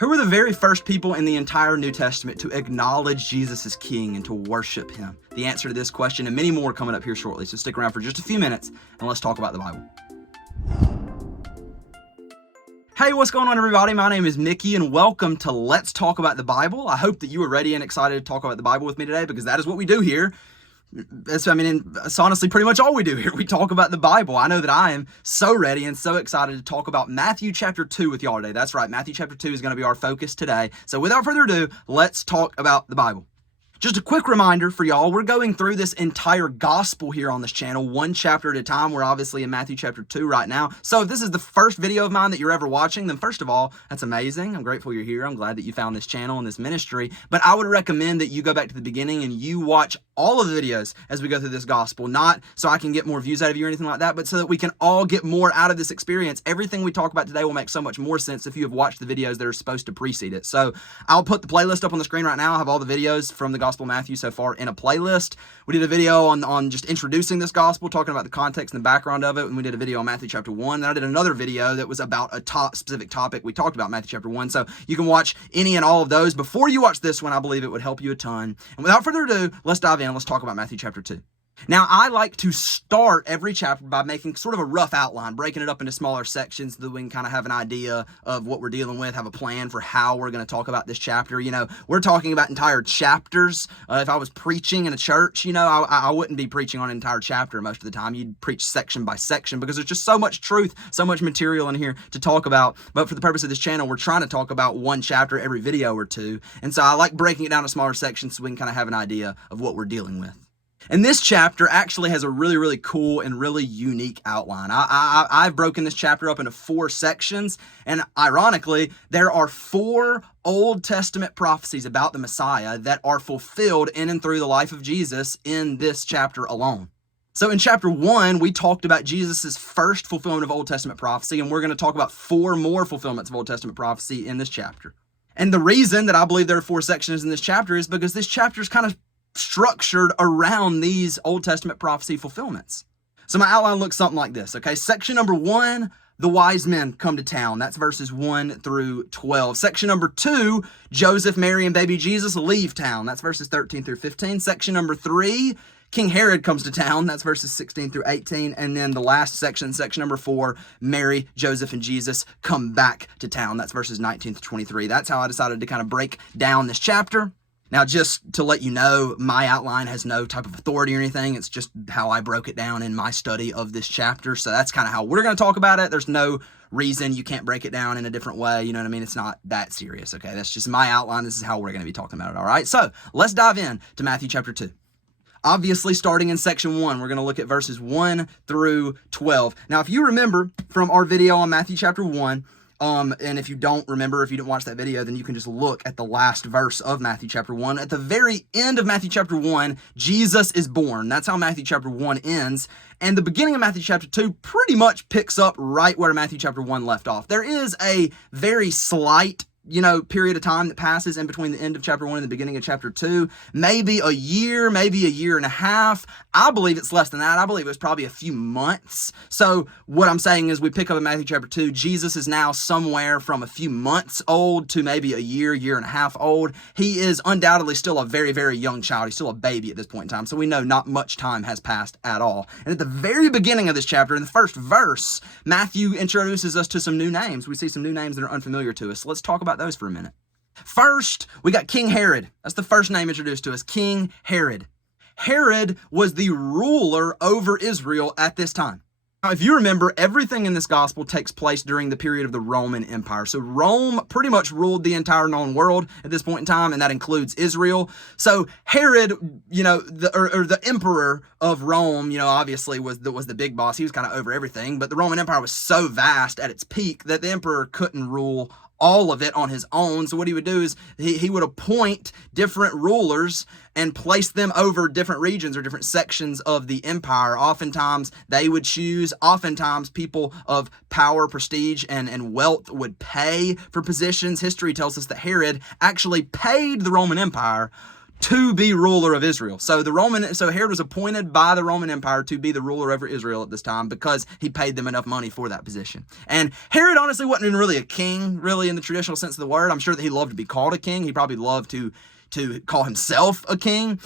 Who were the very first people in the entire New Testament to acknowledge Jesus as King and to worship Him? The answer to this question and many more coming up here shortly, so stick around for just a few minutes and let's talk about the Bible. Hey, what's going on, everybody? My name is Mickey, and welcome to Let's Talk About the Bible. I hope that you are ready and excited to talk about the Bible with me today, because that is what we do here. It's honestly pretty much all we do here. We talk about the Bible. I know that I am so ready and so excited to talk about Matthew chapter 2 with y'all today. That's right, Matthew chapter 2 is going to be our focus today. So without further ado, let's talk about the Bible. Just a quick reminder for y'all, we're going through this entire gospel here on this channel, one chapter at a time. We're obviously in Matthew chapter 2 right now. So if this is the first video of mine that you're ever watching, then first of all, that's amazing. I'm grateful you're here. I'm glad that you found this channel and this ministry. But I would recommend that you go back to the beginning and you watch all of the videos as we go through this gospel, not so I can get more views out of you or anything like that, but so that we can all get more out of this experience. Everything we talk about today will make so much more sense if you have watched the videos that are supposed to precede it. So I'll put the playlist up on the screen right now. I have all the videos from the Gospel of Matthew so far in a playlist. We did a video on just introducing this gospel, talking about the context and the background of it, and we did a video on Matthew chapter 1. Then I did another video that was about a specific topic. We talked about Matthew chapter 1, so you can watch any and all of those before you watch this one. I believe it would help you a ton. And without further ado, let's dive in. Let's talk about Matthew chapter 2. Now, I like to start every chapter by making sort of a rough outline, breaking it up into smaller sections so that we can kind of have an idea of what we're dealing with, have a plan for how we're going to talk about this chapter. You know, we're talking about entire chapters. If I was preaching in a church, you know, I wouldn't be preaching on an entire chapter most of the time. You'd preach section by section because there's just so much truth, so much material in here to talk about. But for the purpose of this channel, we're trying to talk about one chapter every video or two. And so I like breaking it down to smaller sections so we can kind of have an idea of what we're dealing with. And this chapter actually has a really, really cool and really unique outline. I've broken this chapter up into 4 sections, and ironically, there are 4 Old Testament prophecies about the Messiah that are fulfilled in and through the life of Jesus in this chapter alone. So in chapter 1, we talked about Jesus' first fulfillment of Old Testament prophecy, and we're going to talk about 4 more fulfillments of Old Testament prophecy in this chapter. And the reason that I believe there are 4 sections in this chapter is because this chapter is kind of structured around these Old Testament prophecy fulfillments. So my outline looks something like this, okay? Section number 1, the wise men come to town. That's verses 1 through 12. Section number 2, Joseph, Mary, and baby Jesus leave town. That's verses 13 through 15. Section number 3, King Herod comes to town. That's verses 16 through 18. And then the last section, section number 4, Mary, Joseph, and Jesus come back to town. That's verses 19 to 23. That's how I decided to kind of break down this chapter. Now, just to let you know, my outline has no type of authority or anything. It's just how I broke it down in my study of this chapter. So that's kind of how we're going to talk about it. There's no reason you can't break it down in a different way. You know what I mean? It's not that serious, okay? That's just my outline. This is how we're going to be talking about it, all right? So let's dive in to Matthew chapter 2. Obviously, starting in section 1, we're going to look at verses 1 through 12. Now, if you remember from our video on Matthew chapter 1, and if you don't remember, if you didn't watch that video, then you can just look at the last verse of Matthew chapter 1. At the very end of Matthew chapter 1, Jesus is born. That's how Matthew chapter 1 ends. And the beginning of Matthew chapter 2 pretty much picks up right where Matthew chapter 1 left off. There is a very slight period of time that passes in between the end of chapter 1 and the beginning of chapter 2. Maybe a year, maybe a year and a half. I believe it's less than that. I believe it was probably a few months. So what I'm saying is we pick up in Matthew chapter 2, Jesus is now somewhere from a few months old to maybe a year, year and a half old. He is undoubtedly still a very, very young child. He's still a baby at this point in time. So we know not much time has passed at all. And at the very beginning of this chapter, in the first verse, Matthew introduces us to some new names. We see some new names that are unfamiliar to us. So let's talk about those for a minute. First, we got King Herod. That's the first name introduced to us, King Herod. Herod was the ruler over Israel at this time. Now, if you remember, everything in this gospel takes place during the period of the Roman Empire. So Rome pretty much ruled the entire known world at this point in time, and that includes Israel. So Herod, the emperor of Rome, obviously was the big boss. He was kind of over everything, but the Roman Empire was so vast at its peak that the emperor couldn't rule all of it on his own. So what he would do is he would appoint different rulers and place them over different regions or different sections of the empire. Oftentimes they would choose, people of power, prestige, and wealth would pay for positions. History tells us that Herod actually paid the Roman Empire to be ruler of Israel. So Herod was appointed by the Roman Empire to be the ruler over Israel at this time because he paid them enough money for that position. And Herod honestly wasn't even really a king, really in the traditional sense of the word. I'm sure that he loved to be called a king. He probably loved to call himself a king.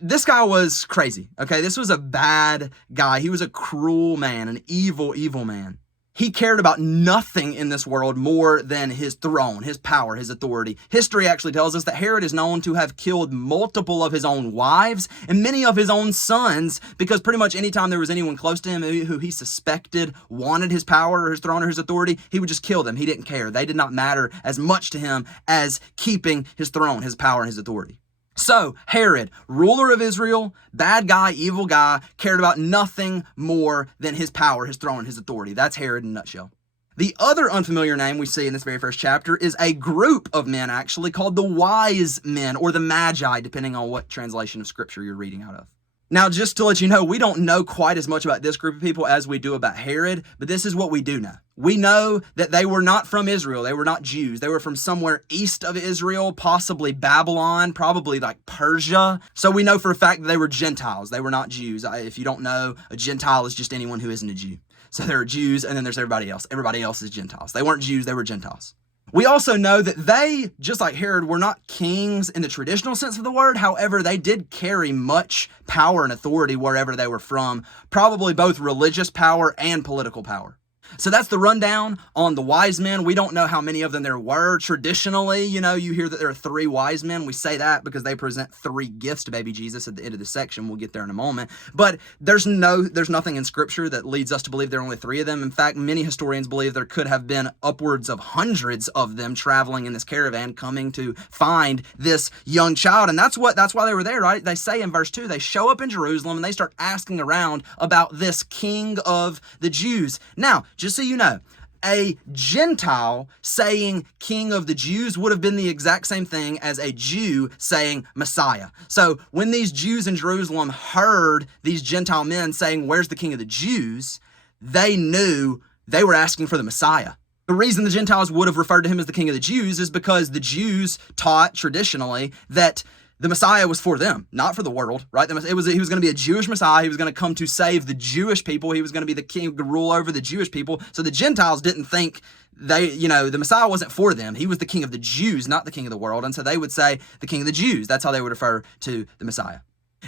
This guy was crazy. Okay, this was a bad guy. He was a cruel man, an evil, evil man. He cared about nothing in this world more than his throne, his power, his authority. History actually tells us that Herod is known to have killed multiple of his own wives and many of his own sons, because pretty much anytime there was anyone close to him who he suspected wanted his power or his throne or his authority, he would just kill them. He didn't care. They did not matter as much to him as keeping his throne, his power, and his authority. So Herod, ruler of Israel, bad guy, evil guy, cared about nothing more than his power, his throne, his authority. That's Herod in a nutshell. The other unfamiliar name we see in this very first chapter is a group of men actually called the wise men, or the magi, depending on what translation of scripture you're reading out of. Now, just to let you know, we don't know quite as much about this group of people as we do about Herod, but this is what we do know. We know that they were not from Israel. They were not Jews. They were from somewhere east of Israel, possibly Babylon, probably like Persia. So we know for a fact that they were Gentiles. They were not Jews. If you don't know, a Gentile is just anyone who isn't a Jew. So there are Jews, and then there's everybody else. Everybody else is Gentiles. They weren't Jews. They were Gentiles. We also know that they, just like Herod, were not kings in the traditional sense of the word. However, they did carry much power and authority wherever they were from, probably both religious power and political power. So that's the rundown on the wise men. We don't know how many of them there were. Traditionally, you hear that there are 3 wise men. We say that because they present 3 gifts to baby Jesus at the end of the section. We'll get there in a moment. But there's nothing in scripture that leads us to believe there are only 3 of them. In fact, many historians believe there could have been upwards of hundreds of them traveling in this caravan, coming to find this young child. And that's why they were there, right? They say in verse 2, they show up in Jerusalem and they start asking around about this king of the Jews. Now, just so you know, a Gentile saying king of the Jews would have been the exact same thing as a Jew saying Messiah. So when these Jews in Jerusalem heard these Gentile men saying, "Where's the king of the Jews?" they knew they were asking for the Messiah. The reason the Gentiles would have referred to him as the king of the Jews is because the Jews taught traditionally that the Messiah was for them, not for the world, right? He was going to be a Jewish Messiah. He was going to come to save the Jewish people. He was going to be the king to rule over the Jewish people. So the Gentiles didn't think the Messiah wasn't for them. He was the king of the Jews, not the king of the world. And so they would say the king of the Jews. That's how they would refer to the Messiah.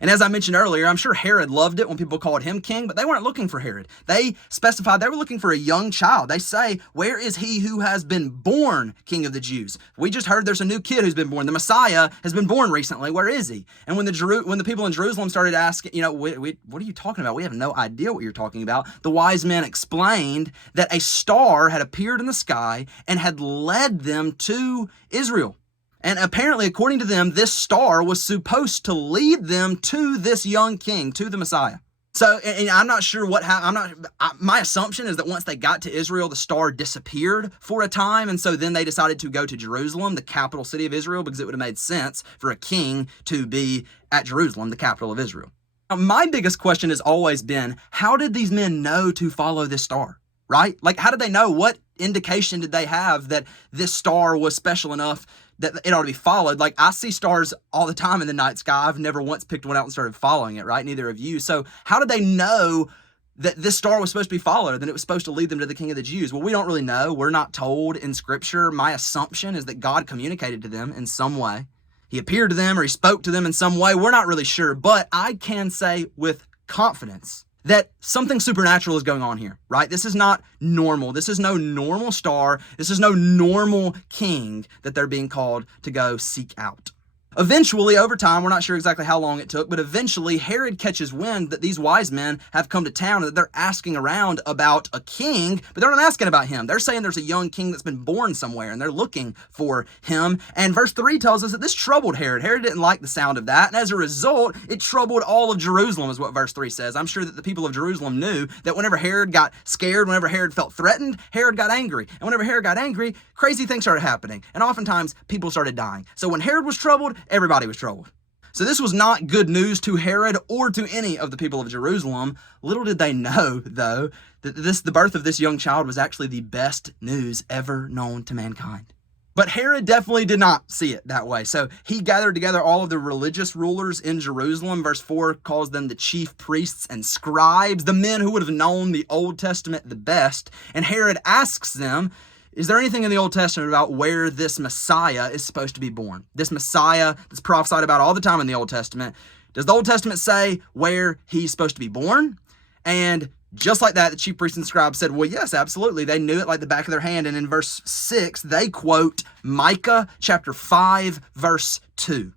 And as I mentioned earlier, I'm sure Herod loved it when people called him king, but they weren't looking for Herod. They specified they were looking for a young child. They say, "Where is he who has been born king of the Jews?" We just heard there's a new kid who's been born. The Messiah has been born recently. Where is he? And when the people in Jerusalem started asking, what are you talking about? We have no idea what you're talking about. The wise men explained that a star had appeared in the sky and had led them to Israel. And apparently, according to them, this star was supposed to lead them to this young king, to the Messiah. So, and I'm not sure what happened. My assumption is that once they got to Israel, the star disappeared for a time. And so then they decided to go to Jerusalem, the capital city of Israel, because it would have made sense for a king to be at Jerusalem, the capital of Israel. Now, my biggest question has always been, how did these men know to follow this star? Right? Like, how did they know? What indication did they have that this star was special enough that it ought to be followed? Like, I see stars all the time in the night sky. I've never once picked one out and started following it, right? Neither of you. So how did they know that this star was supposed to be followed, and it was supposed to lead them to the king of the Jews? Well, we don't really know. We're not told in scripture. My assumption is that God communicated to them in some way. He appeared to them or he spoke to them in some way. We're not really sure, but I can say with confidence that something supernatural is going on here, right? This is not normal. This is no normal star. This is no normal king that they're being called to go seek out. Eventually, over time, we're not sure exactly how long it took, but eventually Herod catches wind that these wise men have come to town and that they're asking around about a king, but they're not asking about him. They're saying there's a young king that's been born somewhere and they're looking for him. And verse 3 tells us that this troubled Herod. Herod didn't like the sound of that, and as a result, it troubled all of Jerusalem, is what verse 3 says. I'm sure that the people of Jerusalem knew that whenever Herod got scared, whenever Herod felt threatened, Herod got angry. And whenever Herod got angry, crazy things started happening. And oftentimes, people started dying. So when Herod was troubled, everybody was troubled. So this was not good news to Herod or to any of the people of Jerusalem. Little did they know, though, that the birth of this young child was actually the best news ever known to mankind. But Herod definitely did not see it that way. So he gathered together all of the religious rulers in Jerusalem. Verse 4 calls them the chief priests and scribes, the men who would have known the Old Testament the best. And Herod asks them, is there anything in the Old Testament about where this Messiah is supposed to be born? This Messiah that's prophesied about all the time in the Old Testament. Does the Old Testament say where he's supposed to be born? And just like that, the chief priests and scribes said, well, yes, absolutely. They knew it like the back of their hand. And in verse 6, they quote Micah chapter 5, verse 2.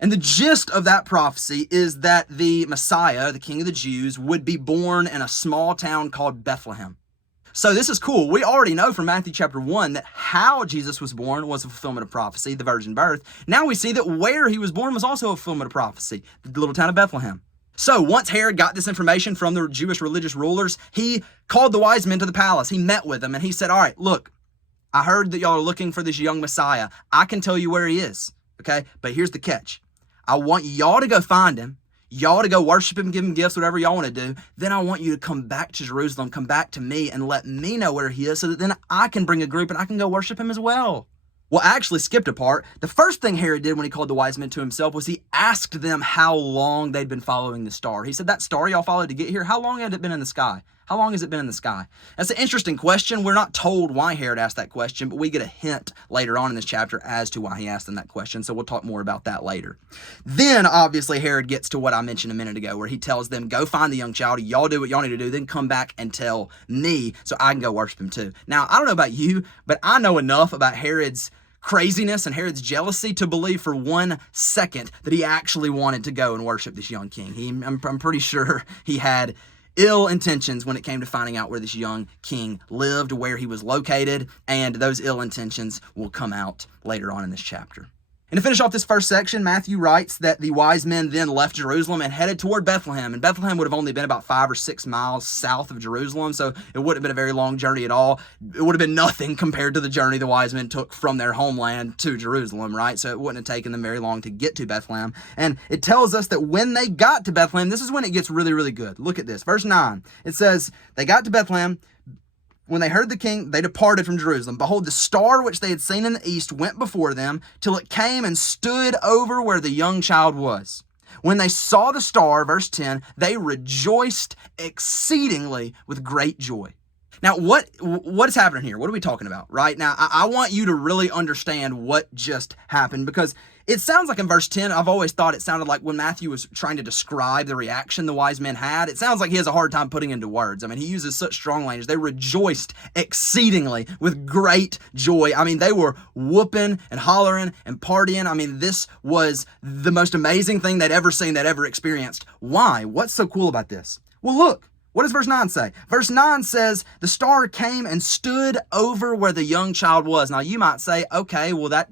And the gist of that prophecy is that the Messiah, the King of the Jews, would be born in a small town called Bethlehem. So this is cool. We already know from Matthew chapter 1 that how Jesus was born was a fulfillment of prophecy, the virgin birth. Now we see that where he was born was also a fulfillment of prophecy, the little town of Bethlehem. So once Herod got this information from the Jewish religious rulers, he called the wise men to the palace. He met with them and he said, all right, look, I heard that y'all are looking for this young Messiah. I can tell you where he is, okay? But here's the catch. I want y'all to go find him. Y'all to go worship him, give him gifts, whatever y'all want to do. Then I want you to come back to Jerusalem, come back to me and let me know where he is so that then I can bring a group and I can go worship him as well. Well, I actually skipped a part. The first thing Herod did when he called the wise men to himself was he asked them how long they'd been following the star. He said, that star y'all followed to get here, how long had it been in the sky? How long has it been in the sky? That's an interesting question. We're not told why Herod asked that question, but we get a hint later on in this chapter as to why he asked them that question. So we'll talk more about that later. Then, obviously, Herod gets to what I mentioned a minute ago, where he tells them, go find the young child. Y'all do what y'all need to do. Then come back and tell me so I can go worship him too. Now, I don't know about you, but I know enough about Herod's craziness and Herod's jealousy to believe for 1 second that he actually wanted to go and worship this young king. I'm pretty sure he had ill intentions when it came to finding out where this young king lived, where he was located, and those ill intentions will come out later on in this chapter. And to finish off this first section, Matthew writes that the wise men then left Jerusalem and headed toward Bethlehem. And Bethlehem would have only been about 5 or 6 miles south of Jerusalem, so it wouldn't have been a very long journey at all. It would have been nothing compared to the journey the wise men took from their homeland to Jerusalem, right? So it wouldn't have taken them very long to get to Bethlehem. And it tells us that when they got to Bethlehem, this is when it gets really, really good. Look at this. Verse 9. It says, they got to Bethlehem. When they heard the king, they departed from Jerusalem. Behold, the star which they had seen in the east went before them, till it came and stood over where the young child was. When they saw the star, verse 10, they rejoiced exceedingly with great joy. Now, what's happening here? What are we talking about, right? Now, I want you to really understand what just happened, because it sounds like in verse 10, I've always thought it sounded like when Matthew was trying to describe the reaction the wise men had, it sounds like he has a hard time putting into words. I mean, he uses such strong language. They rejoiced exceedingly with great joy. I mean, they were whooping and hollering and partying. I mean, this was the most amazing thing they'd ever seen, they'd ever experienced. Why? What's so cool about this? Well, look. What does verse 9 say? Verse 9 says, the star came and stood over where the young child was. Now, you might say, okay, well, that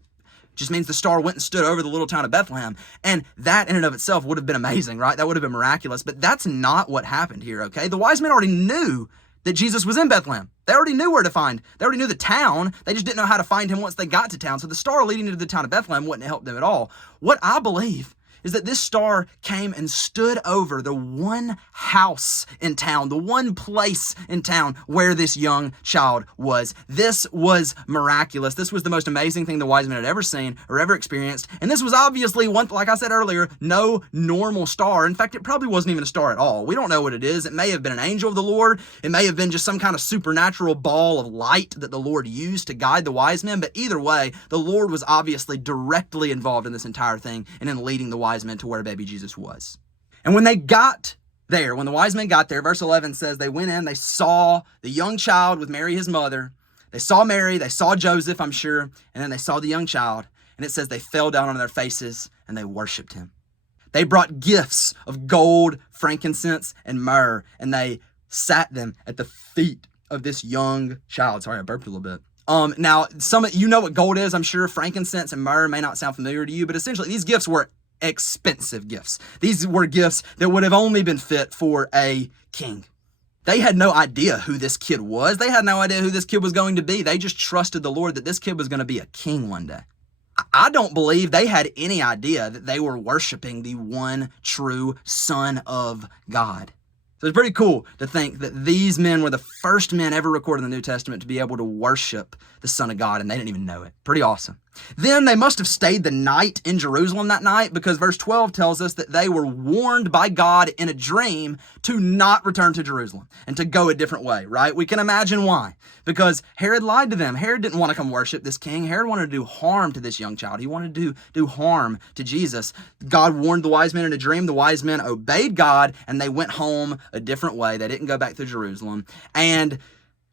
just means the star went and stood over the little town of Bethlehem. And that in and of itself would have been amazing, right? That would have been miraculous. But that's not what happened here, okay? The wise men already knew that Jesus was in Bethlehem. They already knew where to find. They already knew the town. They just didn't know how to find him once they got to town. So the star leading into the town of Bethlehem wouldn't help them at all. What I believe is that this star came and stood over the one house in town, the one place in town where this young child was. This was miraculous. This was the most amazing thing the wise men had ever seen or ever experienced. And this was obviously one, like I said earlier, no normal star. In fact, it probably wasn't even a star at all. We don't know what it is. It may have been an angel of the Lord. It may have been just some kind of supernatural ball of light that the Lord used to guide the wise men. But either way, the Lord was obviously directly involved in this entire thing and in leading the wise men to where baby Jesus was. And when they got there, when the wise men got there, verse 11 says they went in, they saw the young child with Mary, his mother. They saw Mary, they saw Joseph, I'm sure, and then they saw the young child. And it says they fell down on their faces and they worshiped him. They brought gifts of gold, frankincense, and myrrh, and they sat them at the feet of this young child. Sorry, I burped a little bit. Now, some of you know what gold is, I'm sure. Frankincense and myrrh may not sound familiar to you, but essentially these gifts were expensive gifts. These were gifts that would have only been fit for a king. They had no idea who this kid was. They had no idea who this kid was going to be. They just trusted the Lord that this kid was going to be a king one day. I don't believe they had any idea that they were worshiping the one true Son of God. So it's pretty cool to think that these men were the first men ever recorded in the New Testament to be able to worship the Son of God, and they didn't even know it. Pretty awesome. Then they must have stayed the night in Jerusalem that night, because verse 12 tells us that they were warned by God in a dream to not return to Jerusalem and to go a different way, right? We can imagine why. Because Herod lied to them. Herod didn't want to come worship this king. Herod wanted to do harm to this young child. He wanted to do harm to Jesus. God warned the wise men in a dream. The wise men obeyed God, and they went home a different way. They didn't go back to Jerusalem. And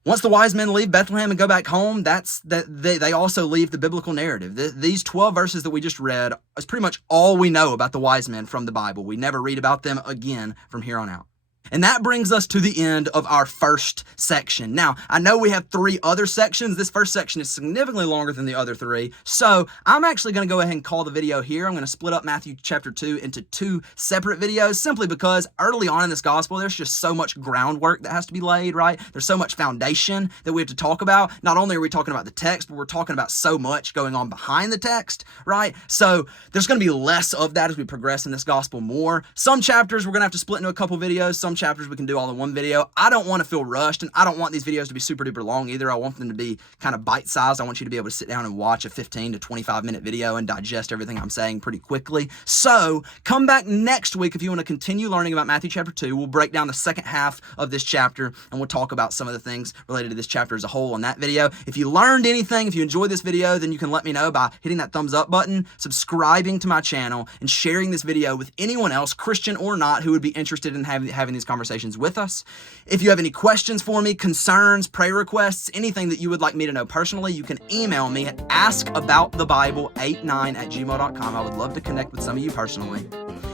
once the wise men leave Bethlehem and go back home, they also leave the biblical narrative. These 12 verses that we just read is pretty much all we know about the wise men from the Bible. We never read about them again from here on out. And that brings us to the end of our first section. Now, I know we have 3 other sections. This first section is significantly longer than the other 3. So I'm actually going to go ahead and call the video here. I'm going to split up Matthew chapter 2 into 2 separate videos, simply because early on in this gospel, there's just so much groundwork that has to be laid, right? There's so much foundation that we have to talk about. Not only are we talking about the text, but we're talking about so much going on behind the text, right? So there's going to be less of that as we progress in this gospel more. Some chapters we're going to have to split into a couple videos. Some chapters we can do all in one video. I don't want to feel rushed, and I don't want these videos to be super duper long either. I want them to be kind of bite-sized. I want you to be able to sit down and watch a 15 to 25 minute video and digest everything I'm saying pretty quickly. So come back next week if you want to continue learning about Matthew chapter 2. We'll break down the second half of this chapter, and we'll talk about some of the things related to this chapter as a whole in that video. If you learned anything, if you enjoyed this video, then you can let me know by hitting that thumbs up button, subscribing to my channel, and sharing this video with anyone else, Christian or not, who would be interested in having these conversations with us. If you have any questions for me, concerns, prayer requests, anything that you would like me to know personally, you can email me at askaboutthebible89@gmail.com. I would love to connect with some of you personally.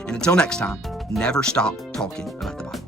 And until next time, never stop talking about the Bible.